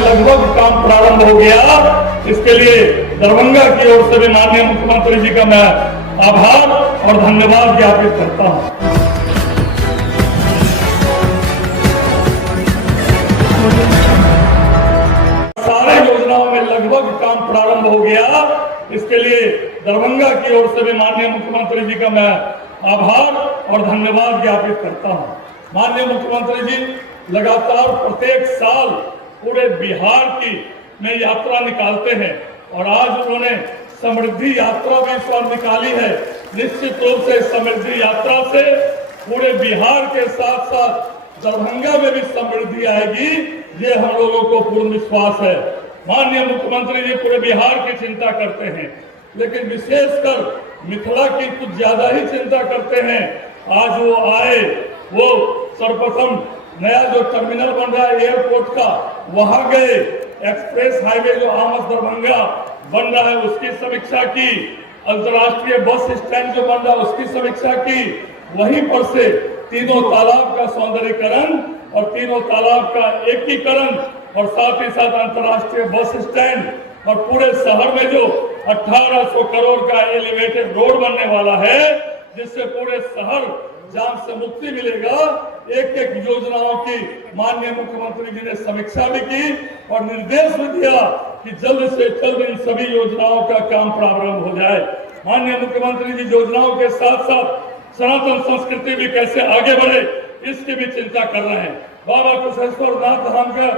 लगभग काम प्रारंभ हो गया। इसके लिए दरभंगा की ओर से भी माननीय मुख्यमंत्री जी का मैं आभार और धन्यवाद ज्ञापित करता हूं। सारे योजनाओं में लगभग काम प्रारंभ हो गया। इसके लिए दरभंगा की ओर से भी माननीय मुख्यमंत्री जी का मैं आभार और धन्यवाद ज्ञापित करता हूं। माननीय मुख्यमंत्री जी लगातार प्रत्येक साल पूरे बिहार की में यात्रा निकालते हैं और आज उन्होंने समृद्धि यात्रा भी इस बार निकाली है। निश्चित रूप से समृद्धि यात्रा से पूरे बिहार के साथ साथ दरभंगा में भी समृद्धि आएगी, ये हम लोगों को पूर्ण विश्वास है। माननीय मुख्यमंत्री जी पूरे बिहार की चिंता करते हैं, लेकिन विशेषकर मिथिला की कुछ ज्यादा ही चिंता करते हैं। आज वो आए, वो सर्वप्रथम नया जो टर्मिनल बन रहा है एयरपोर्ट का, वहां गए, एक्सप्रेस हाईवे जो आमस दरभंगा बन रहा है उसकी समीक्षा की, अंतर्राष्ट्रीय बस स्टैंड जो बन रहा है उसकी समीक्षा की, वहीं पर से तीनों तालाब का सौंदर्यीकरण और तीनों तालाब का एकीकरण और साथ ही साथ अंतर्राष्ट्रीय बस स्टैंड और पूरे शहर में जो 1800 करोड़ का एलिवेटेड रोड बनने वाला है, जिससे पूरे शहर जाम से मुक्ति मिलेगा। एक एक योजनाओं की माननीय मुख्यमंत्री जी ने समीक्षा भी की और निर्देश भी दिया कि जल्द से जल्द इन सभी योजनाओं का काम प्रारंभ हो जाए। माननीय मुख्यमंत्री जी योजनाओं के साथ साथ सनातन संस्कृति भी कैसे आगे बढ़े इसकी भी चिंता कर रहे हैं। बाबा कुशेश्वर नाथ धाम का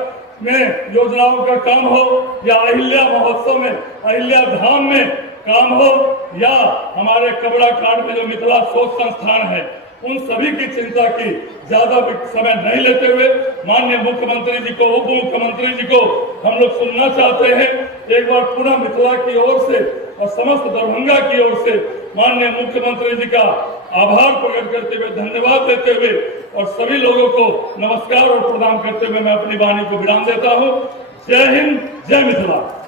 में योजनाओं का काम हो या अहिल्या महोत्सव में अहिल्या धाम में काम हो या हमारे कबरा कांड में जो मिथिला शोध संस्थान है, उन सभी की चिंता की ज्यादा समय नहीं लेते हुए माननीय मुख्यमंत्री जी को, उप मुख्यमंत्री जी को हम लोग सुनना चाहते हैं। एक बार पुनः मिथिला की ओर से और समस्त दरभंगा की ओर से माननीय मुख्यमंत्री जी का आभार प्रकट करते हुए, धन्यवाद देते हुए और सभी लोगों को नमस्कार और प्रणाम करते हुए मैं अपनी वाणी को विराम देता हूँ। जय हिंद, जय मिथिला।